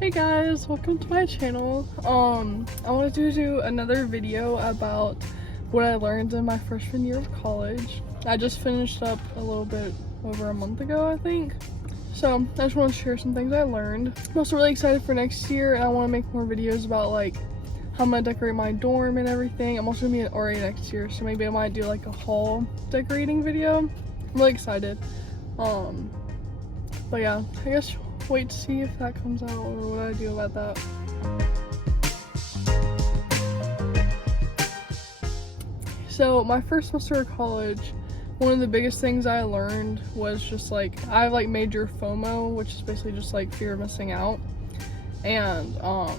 Hey guys, welcome to my channel. I wanted to do another video about what I learned in my freshman year of college. I just finished up a little bit over a month ago, I think. So I just want to share some things I learned. I'm also really excited for next year, and I want to make more videos about like how I'm gonna decorate my dorm and everything. I'm also gonna be an RA next year, so maybe I might do like a hall decorating video. I'm really excited. But yeah, I guess wait to see if that comes out or what I do about that. So my first semester of college, one of the biggest things I learned was just like, I have like major FOMO, which is basically just like fear of missing out. And I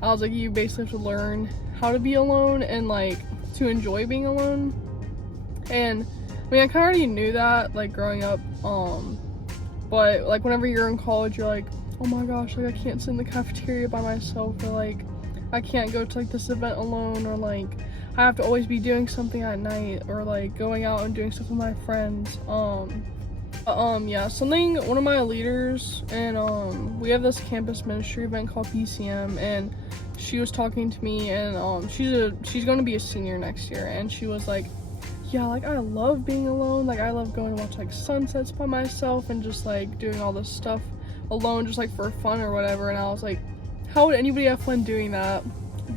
was like, you basically have to learn how to be alone and like to enjoy being alone. And I mean, I kind of already knew that like growing up, but like whenever you're in college, you're like, oh my gosh, like I can't sit in the cafeteria by myself, or like I can't go to like this event alone, or like I have to always be doing something at night, or like going out and doing stuff with my friends. Yeah, one of my leaders, and we have this campus ministry event called PCM, and she was talking to me, and she's gonna be a senior next year, and she was like, yeah, like I love being alone, like I love going to watch like sunsets by myself and just like doing all this stuff alone just like for fun or whatever. And I was like, how would anybody have fun doing that?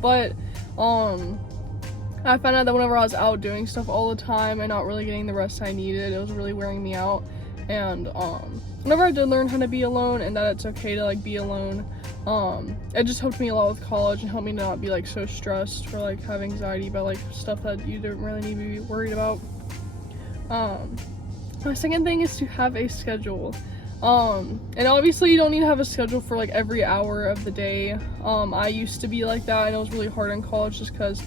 But I found out that whenever I was out doing stuff all the time and not really getting the rest I needed, it was really wearing me out. And whenever I did learn how to be alone and that it's okay to like be alone, it just helped me a lot with college and helped me not be like so stressed or like have anxiety about like stuff that you don't really need to be worried about. My second thing is to have a schedule. And obviously you don't need to have a schedule for like every hour of the day. I used to be like that, and it was really hard in college just because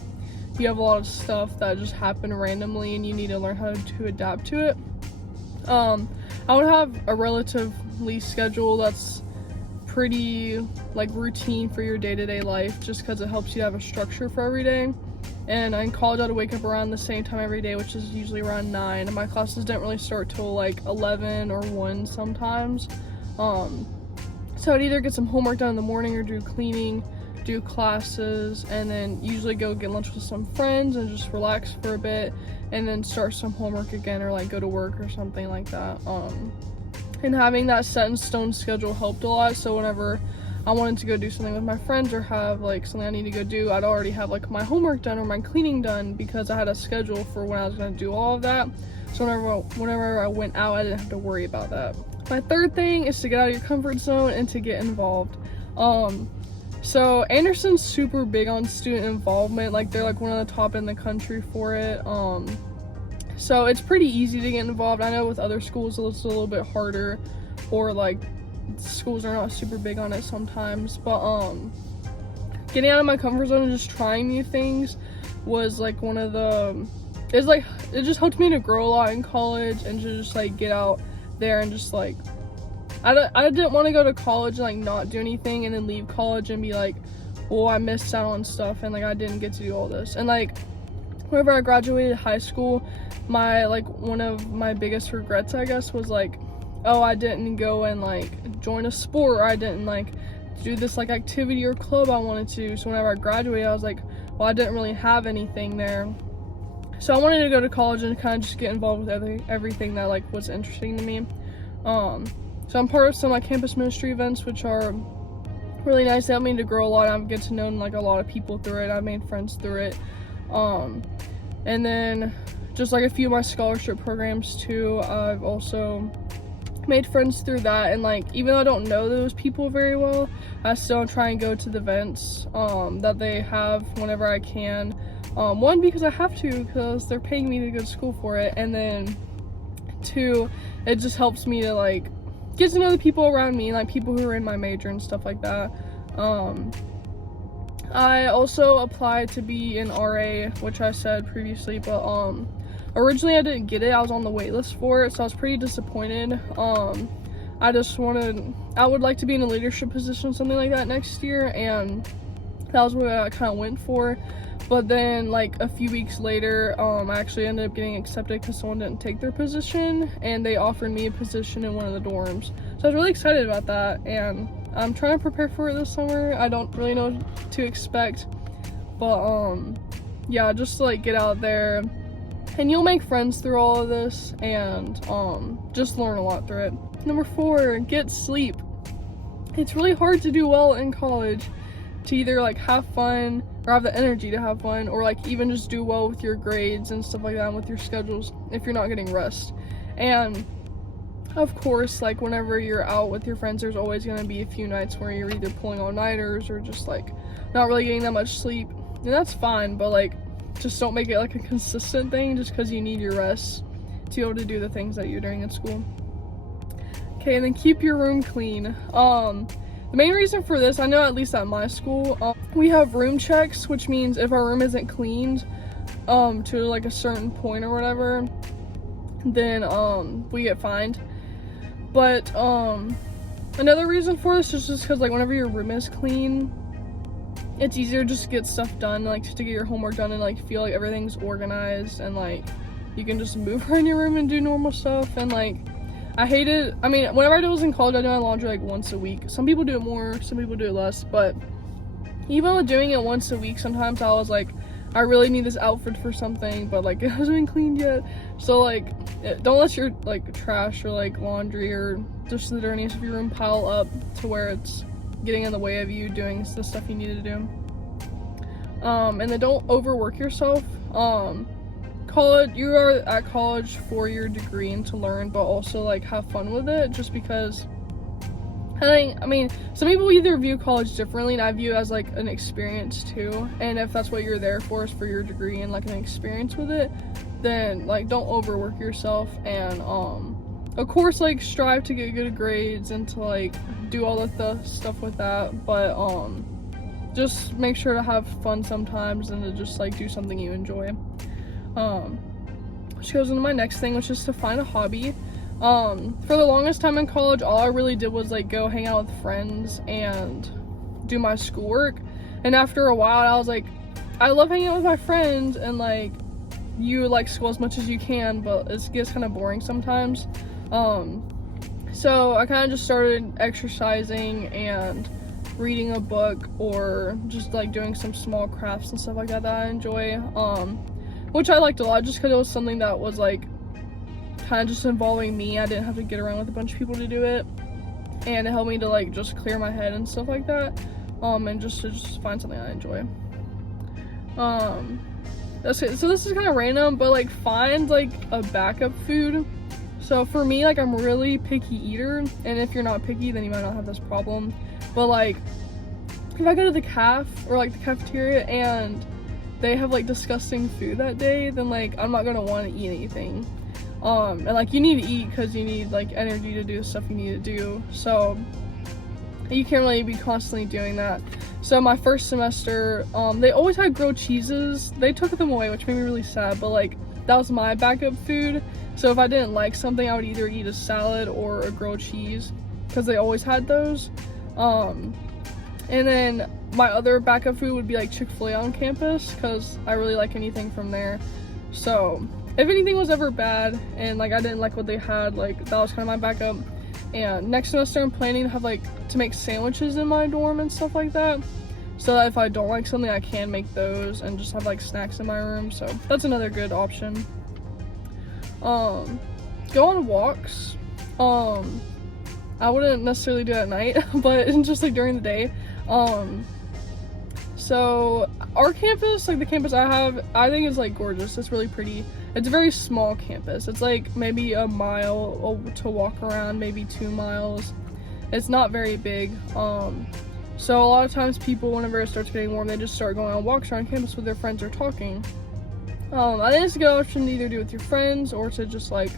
you have a lot of stuff that just happen randomly and you need to learn how to adapt to it. I would have a relatively schedule that's pretty like routine for your day-to-day life, just because it helps you have a structure for every day. And in college I would wake up around the same time every day, which is usually around 9, and my classes didn't really start till like 11 or 1 sometimes. So I'd either get some homework done in the morning or do cleaning, do classes, and then usually go get lunch with some friends and just relax for a bit, and then start some homework again or like go to work or something like that. And having that set in stone schedule helped a lot, so whenever I wanted to go do something with my friends or have like something I need to go do, I'd already have like my homework done or my cleaning done because I had a schedule for when I was going to do all of that. So whenever I went out, I didn't have to worry about that. My third thing is to get out of your comfort zone and to get involved. So Anderson's super big on student involvement, like they're like one of the top in the country for it. So it's pretty easy to get involved. I know with other schools it's a little bit harder, or like schools are not super big on it sometimes, but getting out of my comfort zone and just trying new things was like it just helped me to grow a lot in college and to just like get out there and just like I didn't want to go to college and like not do anything and then leave college and be like, well, I missed out on stuff and like I didn't get to do all this. And like whenever I graduated high school, one of my biggest regrets, I guess, was like, oh, I didn't go and like join a sport, or I didn't like do this like activity or club I wanted to. So whenever I graduated, I was like, well, I didn't really have anything there. So I wanted to go to college and kind of just get involved with everything that like was interesting to me. So I'm part of some like campus ministry events, which are really nice. They help me to grow a lot. I get to know like a lot of people through it. I've made friends through it. And then just like a few of my scholarship programs too, I've also made friends through that. And like even though I don't know those people very well, I still try and go to the events that they have whenever I can. One, because I have to, because they're paying me to go to school for it, and then 2, it just helps me to like get to know the people around me, like people who are in my major and stuff like that. I also applied to be an RA, which I said previously, but originally I didn't get it. I was on the wait list for it, so I was pretty disappointed. I would like to be in a leadership position, something like that next year, and that was what I kind of went for. But then like a few weeks later, I actually ended up getting accepted because someone didn't take their position, and they offered me a position in one of the dorms. So I was really excited about that, and I'm trying to prepare for it this summer. I don't really know what to expect, but yeah, just like get out there and you'll make friends through all of this, and just learn a lot through it. Number 4, get sleep. It's really hard to do well in college, to either like have fun or have the energy to have fun, or like even just do well with your grades and stuff like that and with your schedules if you're not getting rest. And of course, like whenever you're out with your friends, there's always going to be a few nights where you're either pulling all-nighters or just like not really getting that much sleep, and that's fine, but like just don't make it like a consistent thing just because you need your rest to be able to do the things that you're doing at school. Okay, and then keep your room clean. The main reason for this, I know at least at my school, we have room checks, which means if our room isn't cleaned to like a certain point or whatever, then we get fined. But another reason for this is just because like whenever your room is clean, it's easier just to get stuff done, like to get your homework done and like feel like everything's organized, and like you can just move around your room and do normal stuff. And like I mean, whenever I was in college, I do my laundry like once a week. Some people do it more, some people do it less, but even with doing it once a week, sometimes I was like, I really need this outfit for something, but like it hasn't been cleaned yet. So like don't let your like trash or like laundry or just the dirtiness of your room pile up to where it's getting in the way of you doing the stuff you need to do. And then don't overwork yourself. You are at college for your degree and to learn, but also like have fun with it, just because I mean, some people either view college differently, and I view it as like an experience too. And if that's what you're there for, is for your degree and like an experience with it, then like don't overwork yourself. And of course, like strive to get good grades and to like do all the stuff with that, but just make sure to have fun sometimes and to just like do something you enjoy. Which goes into my next thing, which is to find a hobby. For the longest time in college, all I really did was like go hang out with friends and do my schoolwork. And after a while, I was like, I love hanging out with my friends, and like you like school as much as you can, but it gets kind of boring sometimes. So I kind of just started exercising and reading a book, or just like doing some small crafts and stuff like that I enjoy, which I liked a lot just because it was something that was like kind of just involving me. I didn't have to get around with a bunch of people to do it, and it helped me to like just clear my head and stuff like that, and just to find something I enjoy. That's it. So this is kind of random, but like find like a backup food. So for me, like I'm really picky eater, and if you're not picky, then you might not have this problem. But like if I go to the or like the cafeteria and they have like disgusting food that day, then like I'm not gonna want to eat anything. And like you need to eat because you need like energy to do the stuff you need to do, so you can't really be constantly doing that. So my first semester, they always had grilled cheeses. They took them away, which made me really sad, but like that was my backup food. So if I didn't like something, I would either eat a salad or a grilled cheese, because they always had those. And then my other backup food would be like Chick-fil-A on campus, because I really like anything from there. So if anything was ever bad and like I didn't like what they had, like that was kind of my backup. And next semester I'm planning to have like to make sandwiches in my dorm and stuff like that, so that if I don't like something, I can make those and just have like snacks in my room. So that's another good option. Go on walks. I wouldn't necessarily do it at night, but just like during the day. So our campus, like the campus I have, I think is like gorgeous. It's really pretty. It's a very small campus. It's like maybe a mile to walk around, maybe 2 miles. It's not very big. So a lot of times people, whenever it starts getting warm, they just start going on walks around campus with their friends or talking. I think it's a good option to either do with your friends or to just like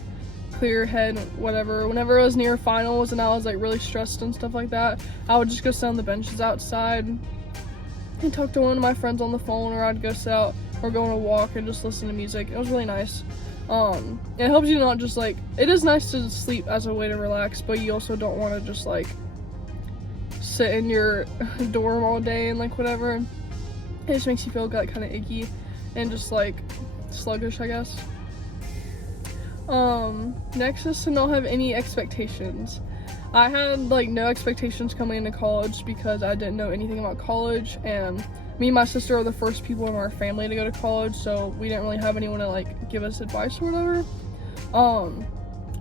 clear your head, whatever. Whenever it was near finals and I was like really stressed and stuff like that, I would just go sit on the benches outside and talk to one of my friends on the phone, or I'd go sit out or go on a walk and just listen to music. It was really nice. It helps you not just like, it is nice to sleep as a way to relax, but you also don't want to just like sit in your dorm all day and like whatever. It just makes you feel like kind of icky and just like sluggish, I guess. Next is to not have any expectations. I had like no expectations coming into college because I didn't know anything about college, and me and my sister are the first people in our family to go to college, so we didn't really have anyone to like give us advice or whatever.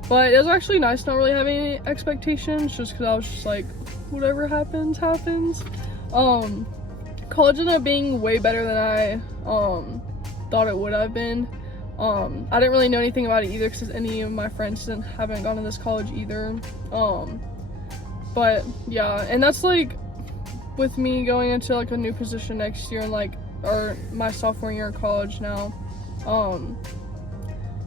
But it was actually nice not really having any expectations, just because I was just like, whatever happens, happens. College ended up being way better than I thought it would have been. I didn't really know anything about it either because any of my friends haven't gone to this college either. But yeah, and that's like with me going into like a new position next year and like, or my sophomore year of college now.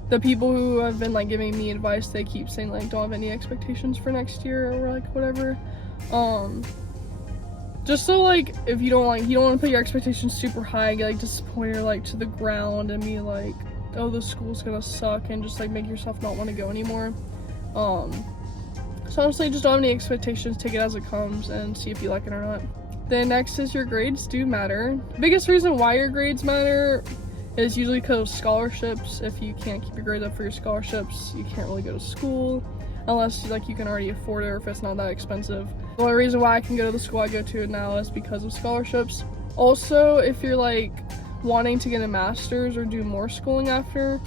The people who have been like giving me advice, they keep saying like, don't have any expectations for next year or like whatever. Just so like, if you don't want to put your expectations super high and get like disappointed or like to the ground and be like, oh, the school's gonna suck, and just like make yourself not want to go anymore. So honestly, just don't have any expectations, take it as it comes and see if you like it or not. Then next is your grades do matter. The biggest reason why your grades matter is usually because of scholarships. If you can't keep your grades up for your scholarships, you can't really go to school unless like you can already afford it or if it's not that expensive. The only reason why I can go to the school I go to now is because of scholarships. Also, if you're like wanting to get a master's or do more schooling after,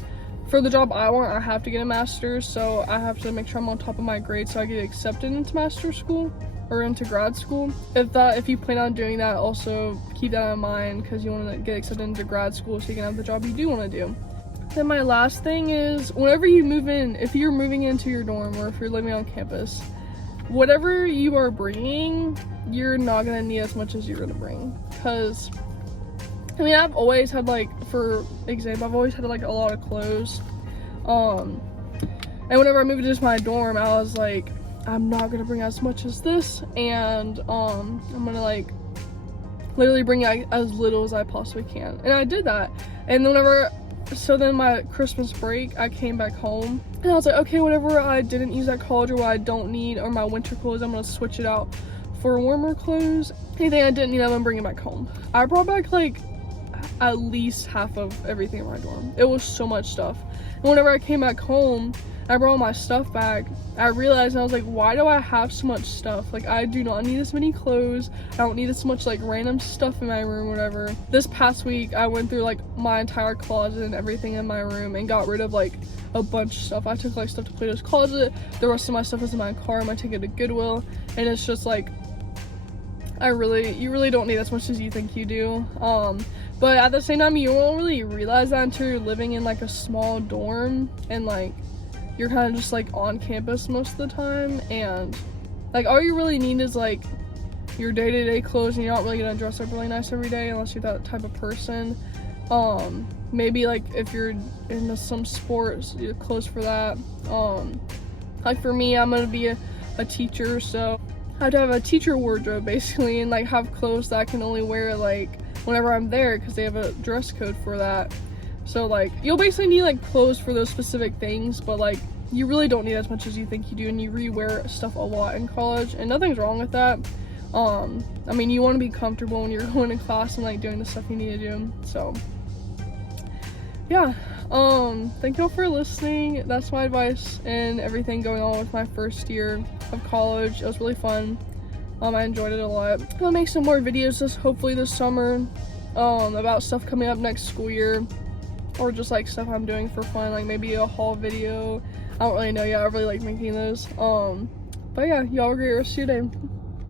for the job I want, I have to get a master's, so I have to make sure I'm on top of my grades so I get accepted into master's school or into grad school. If you plan on doing that, also keep that in mind because you want to get accepted into grad school so you can have the job you do want to do. Then my last thing is, whenever you move in, if you're moving into your dorm or if you're living on campus, whatever you are bringing, you're not going to need as much as you're going to bring. Because I mean, I've always had like, for example, I've always had like a lot of clothes. And whenever I moved into my dorm, I was like, I'm not gonna bring as much as this, and I'm gonna like literally bring as little as I possibly can. And I did that. And then my Christmas break, I came back home and I was like, okay, whatever I didn't use at college or what I don't need, or my winter clothes, I'm gonna switch it out for warmer clothes. Anything I didn't need, I'm gonna bring it back home. I brought back like at least half of everything in my dorm. It was so much stuff. And whenever I came back home, I brought all my stuff back. I realized, and I was like, why do I have so much stuff? Like, I do not need this many clothes. I don't need this much like random stuff in my room, whatever. This past week, I went through like my entire closet and everything in my room and got rid of like a bunch of stuff. I took like stuff to Plato's Closet. The rest of my stuff is in my car. I'm gonna take it to Goodwill. And it's just like, you really don't need as much as you think you do. But at the same time, you won't really realize that until you're living in like a small dorm and like you're kind of just like on campus most of the time, and like all you really need is like your day-to-day clothes, and you're not really gonna dress up really nice every day unless you're that type of person. Maybe like if you're into some sports, your clothes for that. Like for me, I'm gonna be a teacher, so I have to have a teacher wardrobe basically, and like have clothes that I can only wear like whenever I'm there because they have a dress code for that. So like you'll basically need like clothes for those specific things, but like you really don't need as much as you think you do, and you re-wear stuff a lot in college, and nothing's wrong with that. I mean, you want to be comfortable when you're going to class and like doing the stuff you need to do. So yeah, thank y'all for listening. That's my advice and everything going on with my first year of college. It was really fun. I enjoyed it a lot. I'll make some more videos hopefully this summer about stuff coming up next school year, or just like stuff I'm doing for fun, like maybe a haul video. I don't really know yet. I really like making those. But yeah, y'all have a great rest of your day.